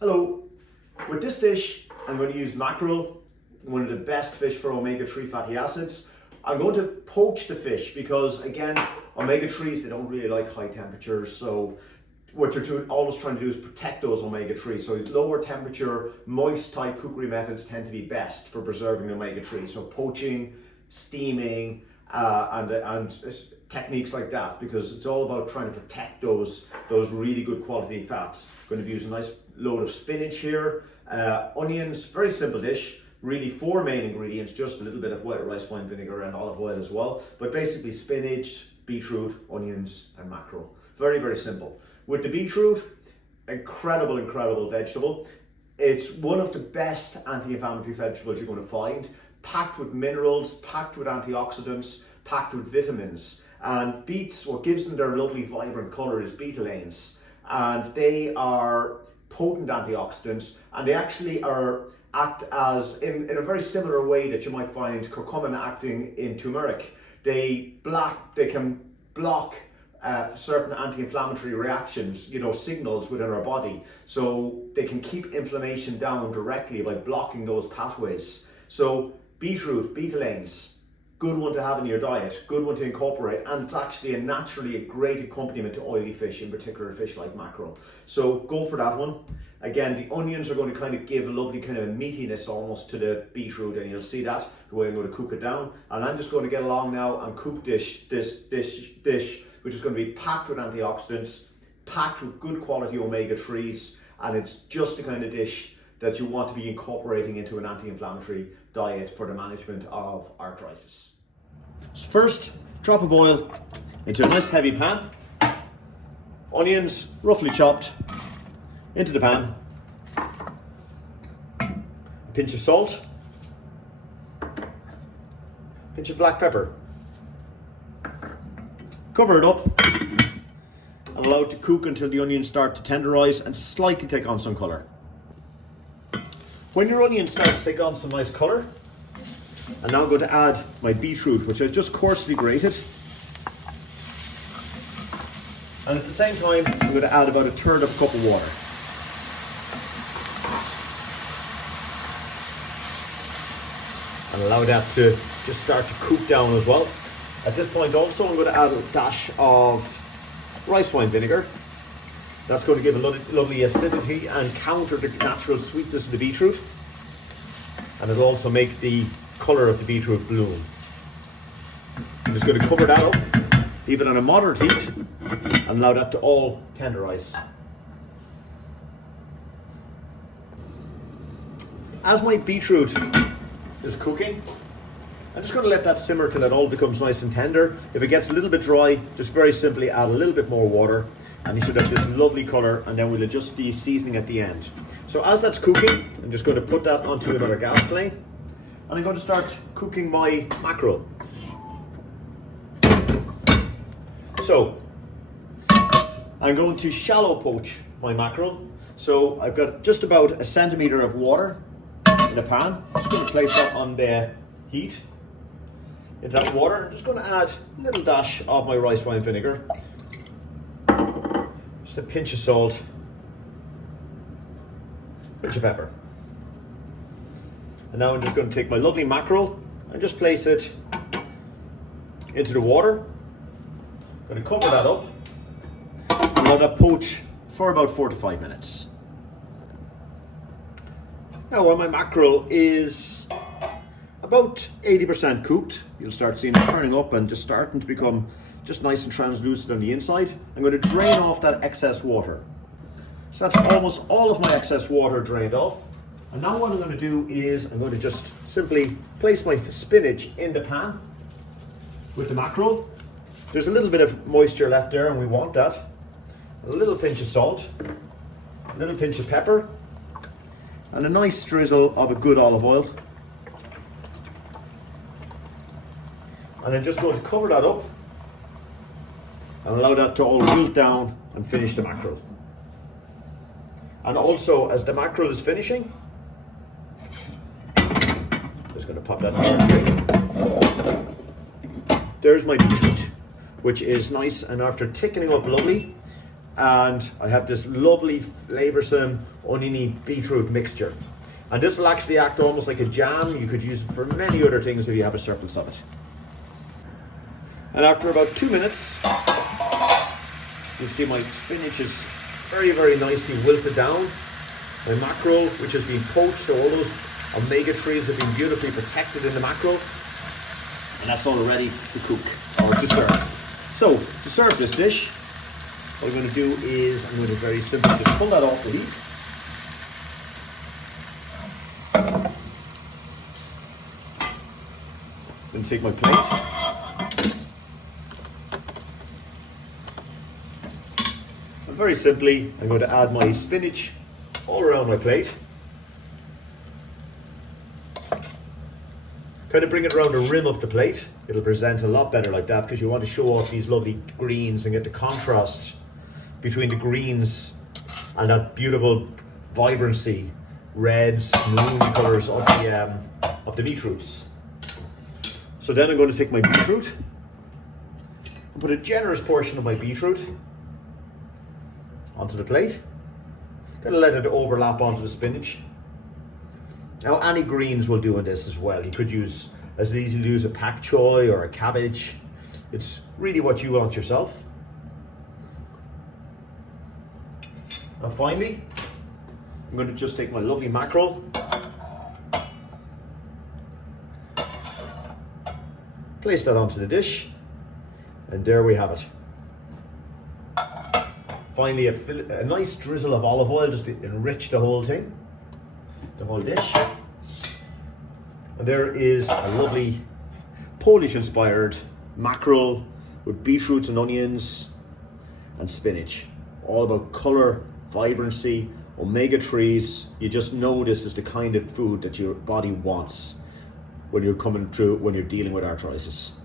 Hello, with this dish I'm going to use mackerel, one of the best fish for omega-3 fatty acids. I'm going to poach the fish because again, omega-3s, they don't really like high temperatures, so what you're always trying to do is protect those omega-3. So lower temperature, moist type cookery methods tend to be best for preserving the omega-3. So poaching, steaming, and techniques like that, because it's all about trying to protect those really good quality fats. I'm going to use a nice load of spinach here, onions, very simple dish. Really 4 main ingredients, just a little bit of white rice wine vinegar and olive oil as well. But basically spinach, beetroot, onions and mackerel. Very, very simple. With the beetroot, incredible vegetable. It's one of the best anti-inflammatory vegetables you're going to find. Packed with minerals, packed with antioxidants, packed with vitamins. And beets, what gives them their lovely vibrant colour is betalains. And they are potent antioxidants, and they actually act as, in a very similar way that you might find curcumin acting in turmeric. They can block certain anti-inflammatory reactions, signals within our body. So they can keep inflammation down directly by blocking those pathways. So beetroot, betalains, good one to have in your diet, good one to incorporate, and it's actually a great accompaniment to oily fish, in particular a fish like mackerel. So go for that one. Again, the onions are going to kind of give a lovely kind of meatiness almost to the beetroot, and you'll see that the way I'm going to cook it down. And I'm just going to get along now and cook this dish, which is going to be packed with antioxidants, packed with good quality omega-3s, and it's just the kind of dish that you want to be incorporating into an anti-inflammatory diet for the management of arthritis. So first, drop of oil into a nice heavy pan. Onions, roughly chopped, into the pan. A pinch of salt. A pinch of black pepper. Cover it up and allow it to cook until the onions start to tenderize and slightly take on some color. When your onion starts to take on some nice colour, I'm now going to add my beetroot, which I've just coarsely grated. And at the same time, I'm going to add about 1/3 of a cup of water. And allow that to just start to cook down as well. At this point also, I'm going to add a dash of rice wine vinegar. That's going to give a lovely acidity and counter the natural sweetness of the beetroot. And it'll also make the colour of the beetroot bloom. I'm just going to cover that up, leave it on a moderate heat, and allow that to all tenderise. As my beetroot is cooking, I'm just going to let that simmer till it all becomes nice and tender. If it gets a little bit dry, just very simply add a little bit more water, and you should have this lovely colour, and then we'll adjust the seasoning at the end. So as that's cooking, I'm just going to put that onto another gas flame, and I'm going to start cooking my mackerel. So I'm going to shallow poach my mackerel. So I've got just about 1 centimetre of water in the pan. I'm just going to place that on the heat. Into that water, I'm just going to add a little dash of my rice wine vinegar. Just a pinch of salt, pinch of pepper. And now I'm just going to take my lovely mackerel and just place it into the water. I'm going to cover that up and let that poach for about 4 to 5 minutes. Now when my mackerel is about 80% cooked, you'll start seeing it turning up and just starting to become just nice and translucent on the inside. I'm going to drain off that excess water. So that's almost all of my excess water drained off. And now what I'm going to do is I'm going to just simply place my spinach in the pan with the mackerel. There's a little bit of moisture left there and we want that. A little pinch of salt, a little pinch of pepper, and a nice drizzle of a good olive oil. And I'm just going to cover that up and allow that to all wilt down and finish the mackerel. And also, as the mackerel is finishing, just going to pop that down. There's my beetroot, which is nice and after thickening up lovely, and I have this lovely flavoursome oniony beetroot mixture. And this will actually act almost like a jam. You could use it for many other things if you have a surplus of it. And after about 2 minutes, you'll see my spinach is very, very nicely wilted down. My mackerel, which has been poached, so all those omega-3s have been beautifully protected in the mackerel. And that's all ready to cook or to serve. So, to serve this dish, what I'm going to do is I'm going to very simply just pull that off the heat. I'm going to take my plate. And very simply, I'm going to add my spinach all around my plate. Kind of bring it around the rim of the plate. It'll present a lot better like that because you want to show off these lovely greens and get the contrast between the greens and that beautiful vibrancy, reds, maroon colours of the beetroots. So then I'm going to take my beetroot and put a generous portion of my beetroot onto the plate. Gonna let it overlap onto the spinach. Now any greens will do in this as well. You could use as easily use a pak choy or a cabbage. It's really what you want yourself. Now finally, I'm going to just take my lovely mackerel, place that onto the dish, and there we have it. Finally, a nice drizzle of olive oil just to enrich the whole thing, the whole dish. And there is a lovely Polish-inspired mackerel with beetroots and onions and spinach. All about colour, vibrancy, omega-3s. You just know this is the kind of food that your body wants when you're dealing with arthritis.